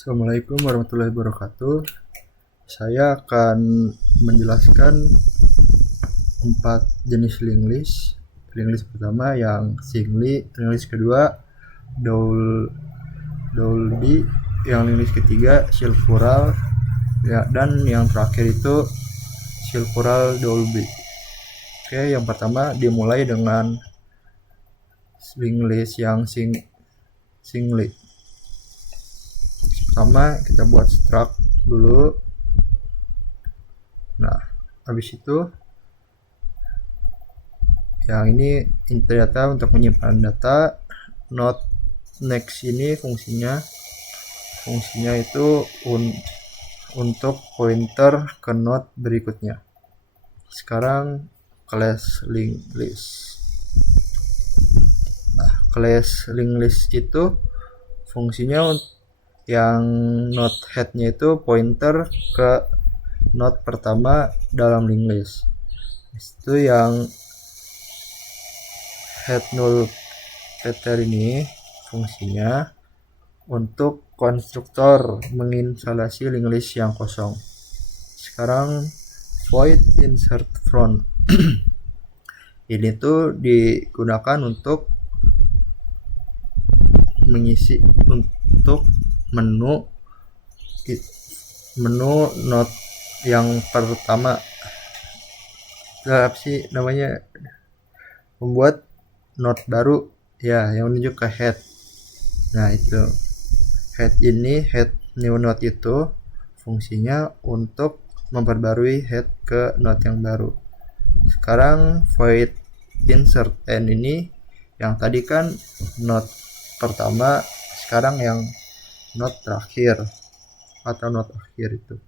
Assalamualaikum warahmatullahi wabarakatuh. Saya akan menjelaskan 4 jenis link list. Link list pertama yang singly, link list kedua Dolby, yang link list ketiga Silfural, ya, dan yang terakhir itu Silfural Dolby. Oke, yang pertama dimulai dengan link list yang singly. Pertama kita buat struct dulu. Nah, habis itu yang ini input data untuk menyimpan data. Node next ini fungsinya itu untuk pointer ke node berikutnya. Sekarang class link list. Nah, class link list itu fungsinya yang node headnya itu pointer ke node pertama dalam link list. Itu yang head null pattern ini fungsinya untuk konstruktor menginstalasi link list yang kosong. Sekarang void insert from ini tuh digunakan untuk mengisi untuk menu node yang pertama. Apa sih namanya, membuat node baru ya, yang menunjuk ke head. Nah, itu head new node itu fungsinya untuk memperbarui head ke node yang baru. Sekarang void insert n ini yang tadi kan node pertama, sekarang yang node terakhir atau node akhir itu.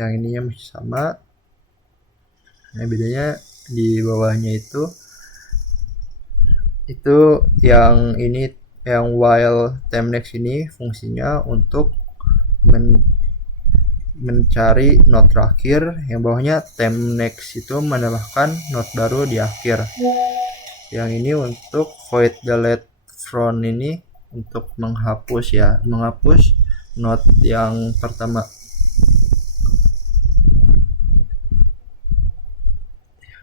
Yang ininya masih sama. Nah, bedanya di bawahnya itu yang ini, yang while time next ini fungsinya untuk mencari node terakhir. Yang bawahnya time next itu menambahkan node baru di akhir. Yang ini untuk void delete from ini untuk menghapus node yang pertama.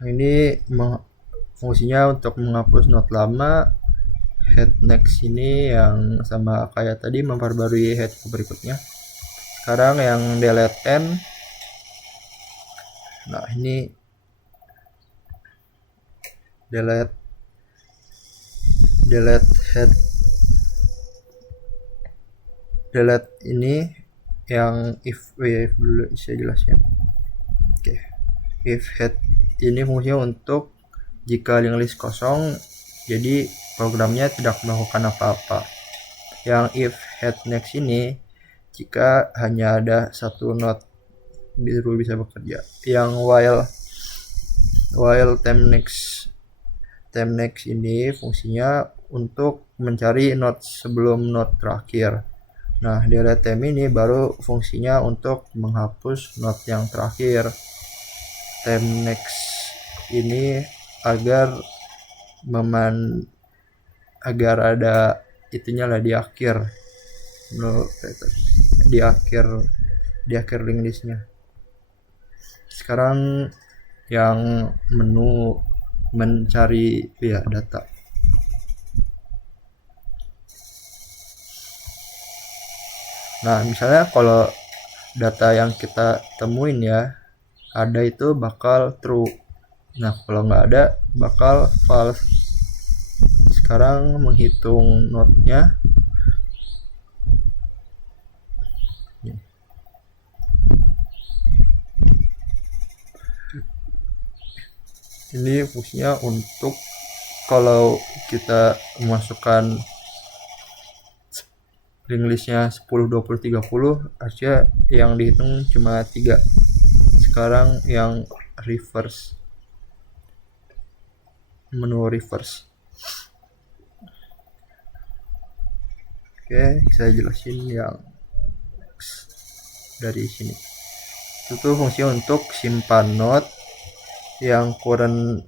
Ini fungsinya untuk menghapus node lama. Head next ini yang sama kayak tadi, memperbarui head berikutnya. Sekarang yang delete n. Nah, ini delete head, delete ini yang if dulu saya jelaskan. Oke. If head ini fungsinya untuk jika link list kosong, jadi programnya tidak melakukan apa-apa. Yang if head next ini jika hanya ada satu node baru bisa bekerja. Yang while time next ini fungsinya untuk mencari node sebelum node terakhir. Nah, delete time ini baru fungsinya untuk menghapus node yang terakhir. Time next ini agar ada itunya lah di akhir link listnya. Sekarang yang menu mencari data. Nah, misalnya kalau data yang kita temuin ya ada, itu bakal true. Nah, kalau nggak ada bakal false. Sekarang menghitung node-nya. Ini fungsinya untuk kalau kita memasukkan link listnya 10, 20, 30, harusnya yang dihitung cuma 3. Sekarang yang reverse, menu reverse. Oke, saya jelasin yang dari sini. Itu fungsinya untuk simpan node yang current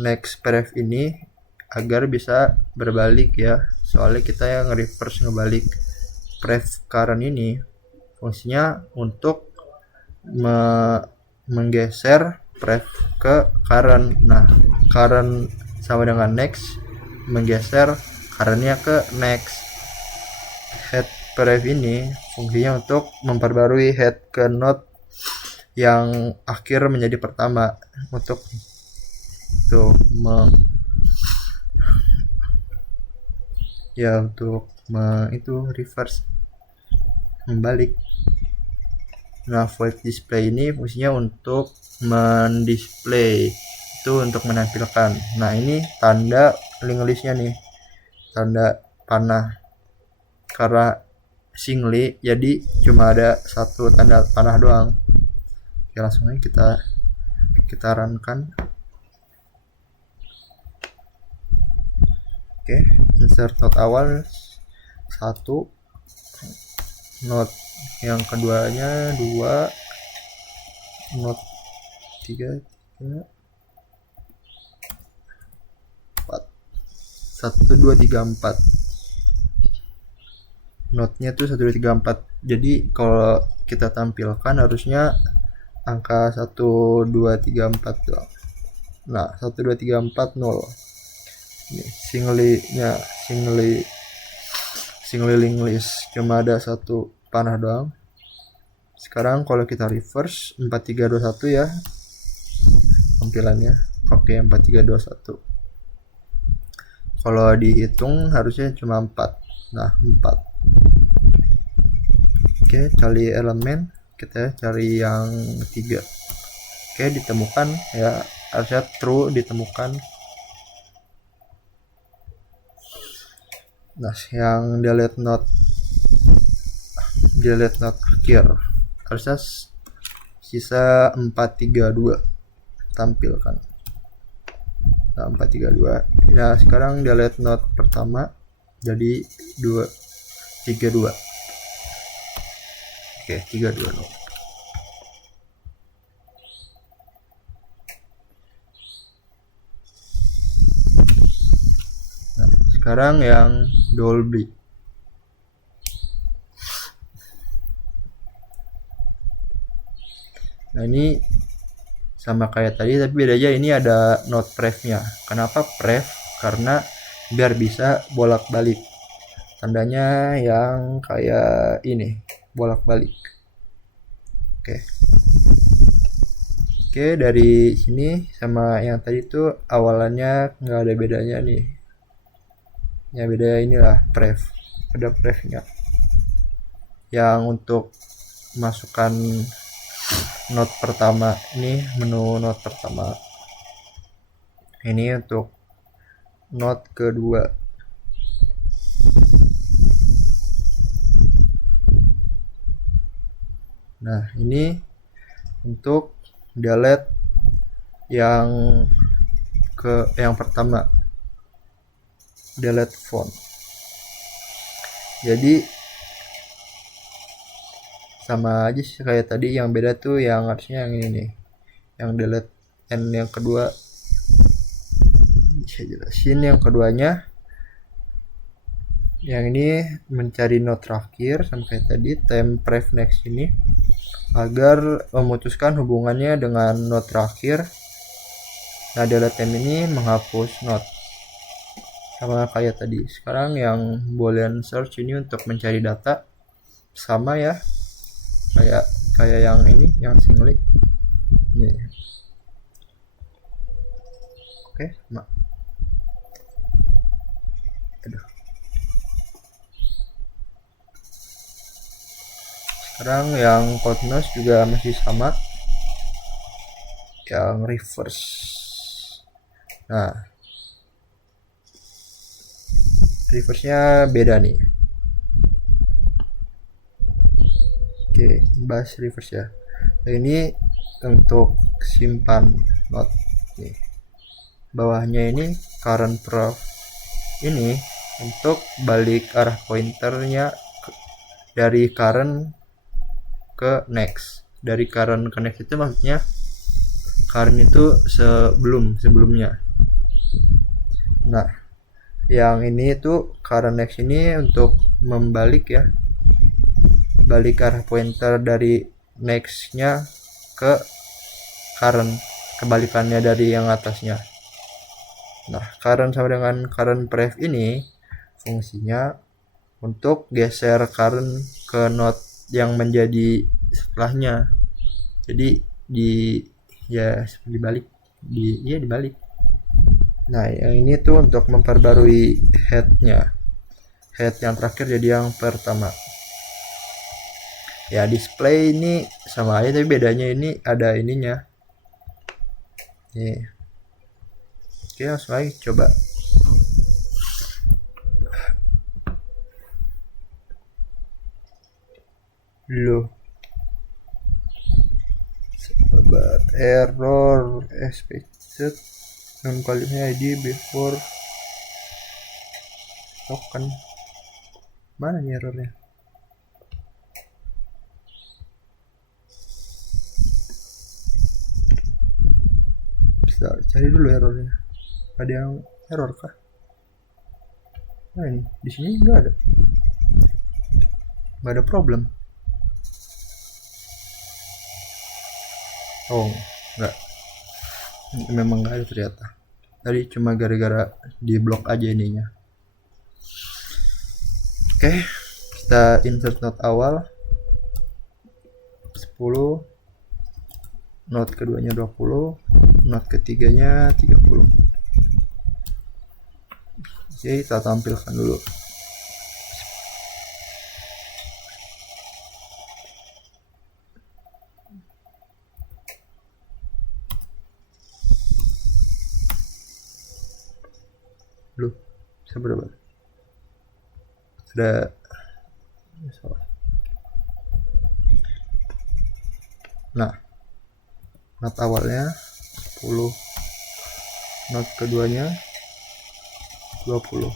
next pref ini agar bisa berbalik ya, soalnya kita yang reverse ngebalik pref current ini fungsinya untuk menggeser pref ke current. Nah, current sama dengan next, menggeser currentnya ke next. Head pref ini fungsinya untuk memperbarui head ke node yang akhir menjadi pertama, untuk itu itu reverse, membalik. Nah, void display ini fungsinya untuk mendisplay, itu untuk menampilkan. Nah, ini tanda link listnya nih, tanda panah. Karena singly jadi cuma ada satu tanda panah doang. Oke, langsung aja kita runkan. Oke, insert node awal 1, node yang keduanya 2, node 3, 4, 1, 2, 3, 4. Node-nya tuh 1, 2, 3, 4. Jadi kalau kita tampilkan harusnya angka 1, 2, 3, 4 doang. Nah, 1, 2, 3, 4, 0. Ini singly link list cuma ada satu panah doang. Sekarang kalau kita reverse 4, 3, 2, 1 ya tampilannya. Oke, 4, 3, 2, 1. Kalau dihitung harusnya cuma 4. Nah, 4. Oke, cari elemen, kita cari yang 3. Oke, ditemukan ya, harusnya true ditemukan. Nah, yang delete node akhir harusnya sisa 4, 3, 2 tampilkan. Nah, 4, 3, 2. Nah, sekarang delete node pertama jadi 2, 3, 2. Oke, 3, 2, 0. Nah, sekarang yang Dolby. Nah, ini sama kayak tadi tapi bedanya ini ada node prefnya. Kenapa pref? Karena biar bisa bolak-balik. Tandanya yang kayak ini, bolak-balik. Oke, dari sini sama yang tadi tuh awalannya nggak ada bedanya nih. Yang beda inilah pref, ada prefnya. Yang untuk masukkan node pertama, ini menu node pertama. Ini untuk node kedua. Nah, ini untuk delete yang pertama, delete font. Jadi sama aja sih kayak tadi, yang beda tuh yang harusnya yang ini nih, yang delete n yang kedua. Bisa jelasin yang keduanya, yang ini mencari node terakhir sama kayak tadi, time pref next ini agar memutuskan hubungannya dengan node terakhir. Nah, delete time ini menghapus node sama kayak tadi. Sekarang yang boolean search ini untuk mencari data, sama ya kayak yang ini, yang singly ini. Oke, sekarang yang continuous juga masih sama, yang reverse. Nah, reverse-nya beda nih. Oke, bahas reverse ya. Nah, ini untuk simpan node nih. Bawahnya ini current prof, ini untuk balik arah pointernya dari current ke next. Dari current ke next itu maksudnya current itu sebelumnya. Nah, yang ini itu current next ini untuk membalik ya, balik arah pointer dari next-nya ke current, kebalikannya dari yang atasnya. Nah, current sama dengan current pref ini fungsinya untuk geser current ke note yang menjadi setelahnya. Jadi dibalik. Nah, yang ini tuh untuk memperbarui headnya. Head yang terakhir jadi yang pertama. Ya, display ini sama aja, tapi bedanya ini ada ininya. Nih. Oke, langsung aja coba. Loh. Sabar, error expected non qualifying ID before token. Mana nih errornya? Bisa cari dulu errornya. Ada yang error kah? Nah, ini di sini nggak ada problem. Oh, nggak, memang nggak ada ternyata. Tadi cuma gara-gara di blok aja ininya. Oke, kita insert note awal 10, note keduanya 20, note ketiganya 30. Oke, kita tampilkan dulu. Loh, bisa berapa? Ada nah, note awalnya 10, note keduanya 20,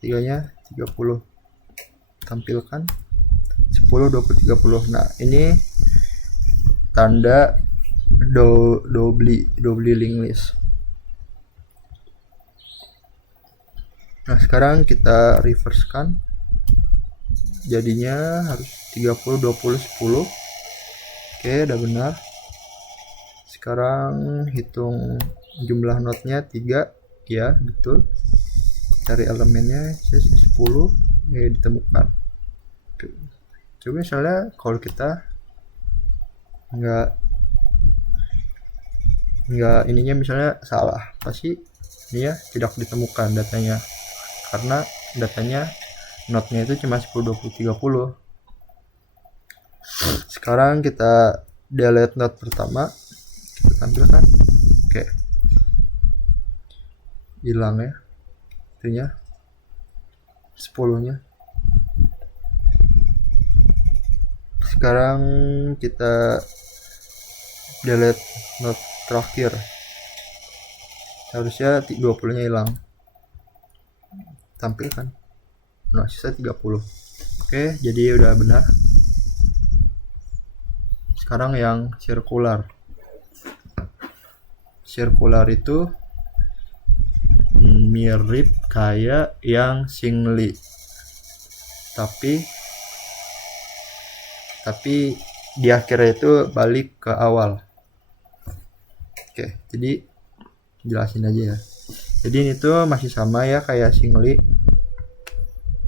tiganya 30, tampilkan 10, 20, 30. Nah, ini tanda doubly linked list. Nah, sekarang kita reverse-kan, jadinya harus 30, 20, 10. Oke, udah benar. Sekarang hitung jumlah notnya 3, ya betul. Cari elemennya 10, ya ditemukan. Coba misalnya kalau kita nggak ininya misalnya salah, pasti ini ya tidak ditemukan datanya, karena datanya notnya itu cuma 10, 20, 30. Sekarang kita delete note pertama, kita tampilkan. Oke, hilang ya itunya 10-nya. Sekarang kita delete note terakhir, harusnya 20-nya hilang, tampilkan. Nah, sisa 30. Oke, jadi udah benar. Sekarang yang sirkular itu mirip kayak yang singly, tapi di akhirnya itu balik ke awal. Oke, jadi jelasin aja ya. Jadi ini tuh masih sama ya kayak singly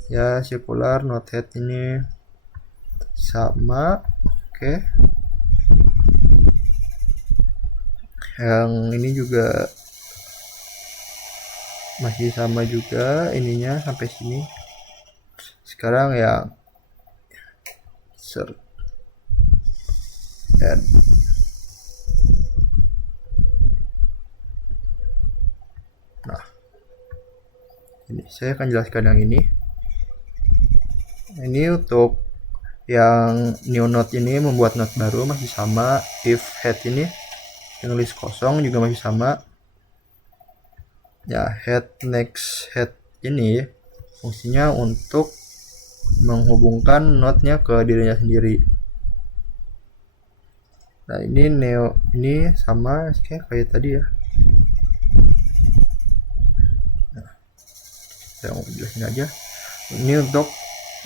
ya, circular note head ini sama. Oke, yang ini juga masih sama juga ininya sampai sini. Sekarang yang insert and nah, ini saya akan jelaskan yang ini untuk yang new note ini membuat note baru masih sama. If head ini yang list kosong juga masih sama ya. Head next head ini fungsinya untuk menghubungkan note-nya ke dirinya sendiri. Nah, ini sama kayak tadi ya. Nah, saya mau jelasin aja. Ini untuk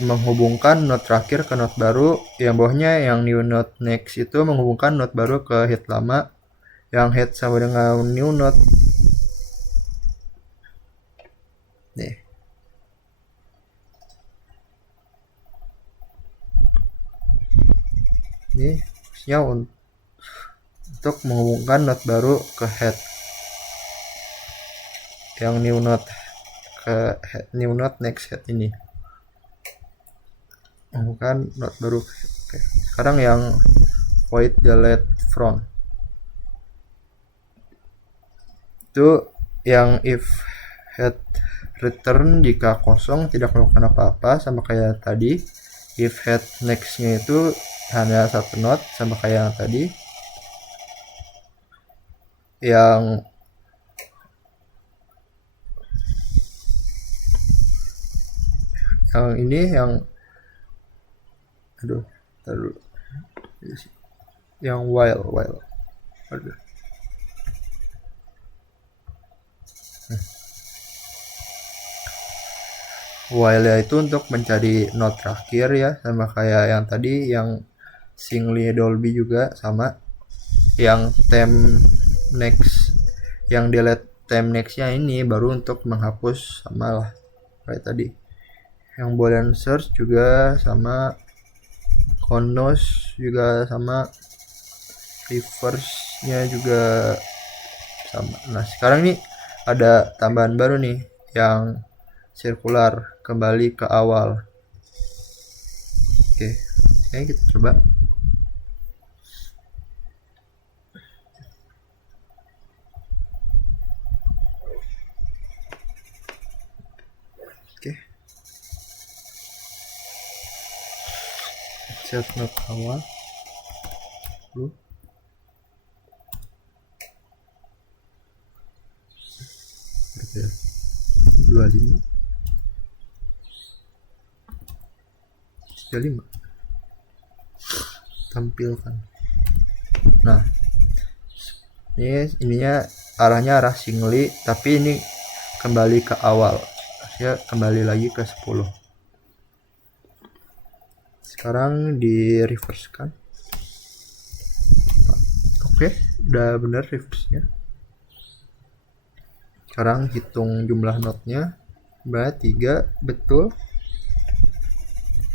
menghubungkan note terakhir ke note baru. Yang bawahnya yang new note next itu menghubungkan note baru ke head lama, yang head sama dengan new note. Nih. Ini fungsinya untuk menghubungkan note baru ke head. Yang new note ke head, new note next head ini. Menghubungkan note baru ke head. Oke. Sekarang yang void delete front. Itu yang if head return jika kosong tidak melakukan apa-apa, sama kayak tadi. If head next-nya itu hanya satu note, sama kayak yang tadi. Yang ini yang taruh yang while aduh. While ya itu untuk mencari note terakhir ya, sama kayak yang tadi yang singly Dolby juga sama. Yang time next, yang delete time nextnya ini baru untuk menghapus, sama lah kayak tadi. Yang boolean search juga sama, connos juga sama, reverse nya juga sama. Nah sekarang nih ada tambahan baru nih, yang sirkular kembali ke awal. Oke, kita coba. Set note awal dulu. Berapa ya? 25 35 tampilkan. Nah ini ininya arahnya arah singly, tapi ini kembali ke awal ya, kembali lagi ke 10. Sekarang di reverse kan. Oke, udah bener reverse nya. Sekarang hitung jumlah notnya, berarti 3 betul.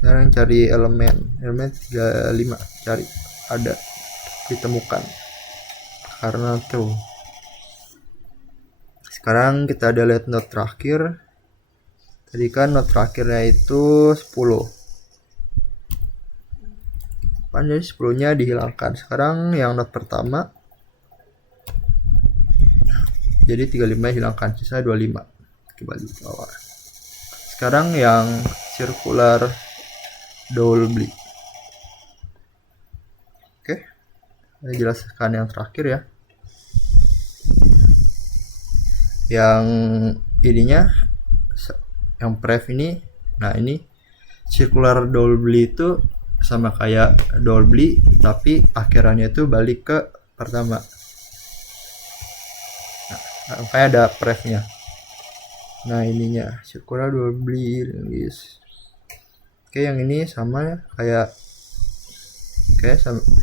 Sekarang cari elemen 35, cari, ada, ditemukan karena tuh. Sekarang kita delete note terakhir. Tadi kan note terakhirnya itu 10. Jadi 10 nya dihilangkan. Sekarang yang note pertama, jadi 35 hilangkan, sisa 25 kembali ke bawah. Sekarang yang circular Dolby. Oke, saya jelaskan yang terakhir ya. Yang ininya, yang prev ini, nah ini circular Dolby itu sama kayak Dolby, tapi akhirannya itu balik ke pertama. Nah, kayak ada prevnya. Nah ininya circular Dolby release. Oke, yang ini sama kayak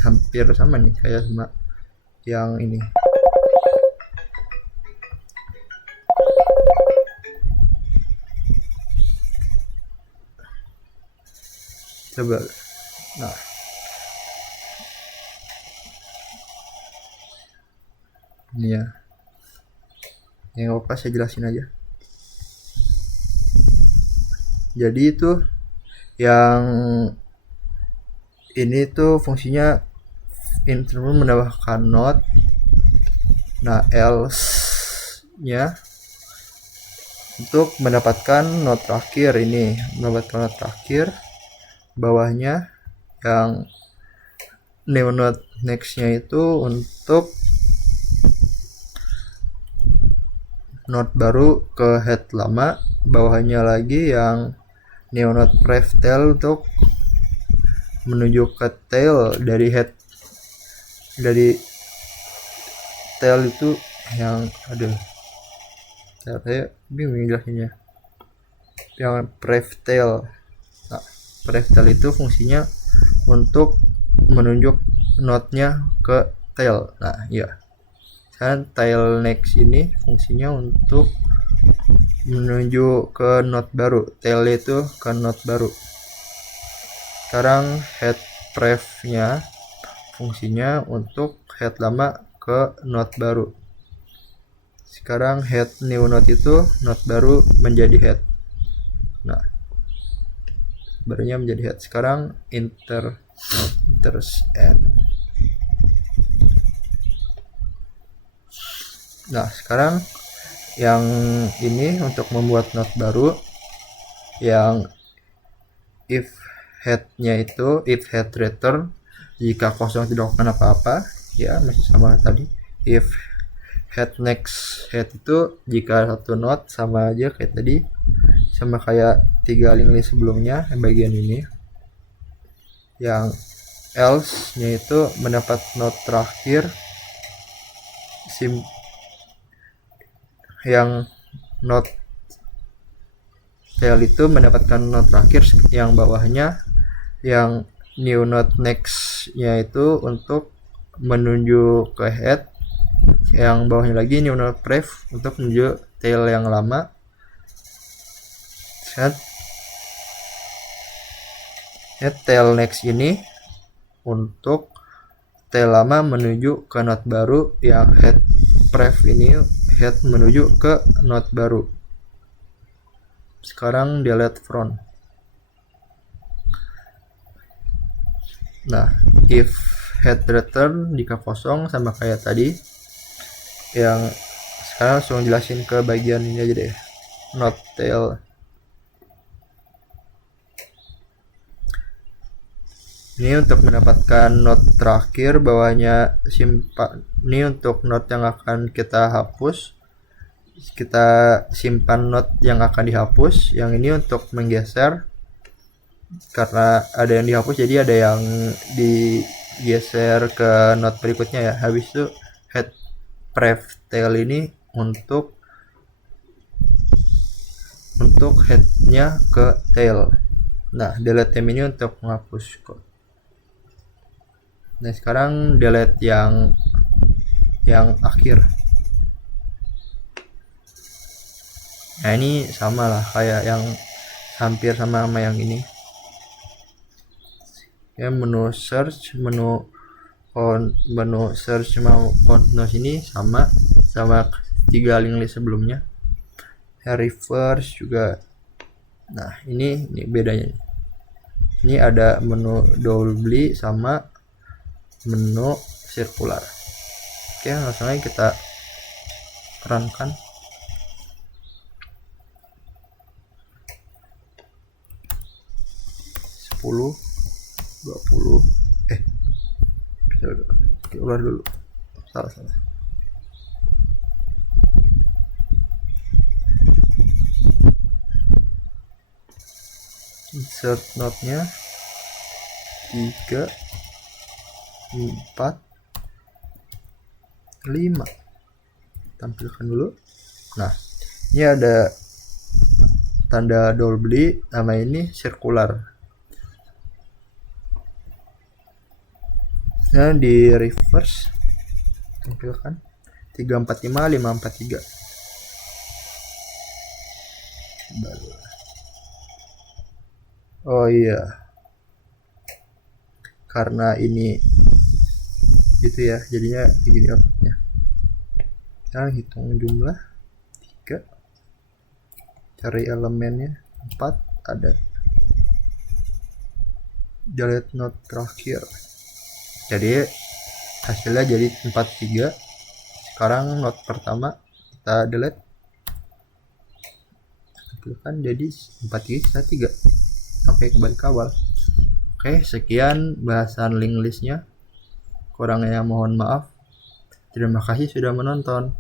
hampir sama nih, kayak sama yang ini. Coba. Nah, ini ya. Yang apa saya jelasin aja. Jadi itu yang ini tuh fungsinya interval menambahkan note. Nah, else nya untuk mendapatkan note terakhir ini, mendapatkan note terakhir. Bawahnya yang new note next-nya itu untuk note baru ke head lama. Bawahnya lagi yang new note prev tail untuk menuju ke tail dari head, dari tail itu yang ada. Saya bingung jelasinnya. Yang prev tail. Nah, pref tail itu fungsinya untuk menunjuk notnya ke tail. Nah ya, kan tail next ini fungsinya untuk menuju ke not baru, tail itu ke not baru. Sekarang head pref nya fungsinya untuk head lama ke not baru. Sekarang head new note itu not baru menjadi head. Nah, barunya menjadi head. Sekarang inters end. Nah, sekarang yang ini untuk membuat not baru yang if head-nya itu if head return jika kosong tidak akan apa-apa, ya masih sama tadi. If head next head itu jika satu not, sama aja kayak tadi, sama kayak 3 link sebelumnya bagian ini. Yang else nya itu mendapat not terakhir yang not tail itu mendapatkan not terakhir yang bawahnya, yang new not next nya itu untuk menuju ke head, yang bawahnya lagi new not pref untuk menuju tail yang lama. Head tail next ini untuk tail lama menuju ke not baru, yang head pref ini head menuju ke not baru. Sekarang delete front. Nah, if head return jika kosong sama kayak tadi. Yang sekarang langsung jelasin ke bagian ini aja deh, not tail. Ini untuk mendapatkan not terakhir, bawahnya simpan. Ini untuk not yang akan kita hapus, kita simpan not yang akan dihapus. Yang ini untuk menggeser, karena ada yang dihapus jadi ada yang digeser ke not berikutnya ya. Habis itu head pref tail ini untuk headnya ke tail. Nah, delete time ini untuk menghapus kok. Nah, sekarang delete yang akhir. Nah, ini sama lah kayak yang hampir sama yang ini. Ya, menu search, menu search mau continuous ini sama 3 link sebelumnya. Reverse juga. Nah, ini bedanya. Ini ada menu double sama menu circular. Oke, langsung aja kita runkan. Keluar dulu, salah insert notnya 3 4 5 tampilkan dulu. Nah, ini ada tanda double nama ini circular. Nah, di reverse tampilkan 345 543. Oh iya, karena ini gitu ya, jadinya begini outputnya. Nah, hitung jumlah 3, cari elemennya 4, ada delete not terakhir, jadi hasilnya jadi 43. Sekarang not pertama kita delete, kan jadi 43 Oke, kembali ke awal. Oke, sekian bahasan link listnya. Kurangnya mohon maaf. Terima kasih sudah menonton.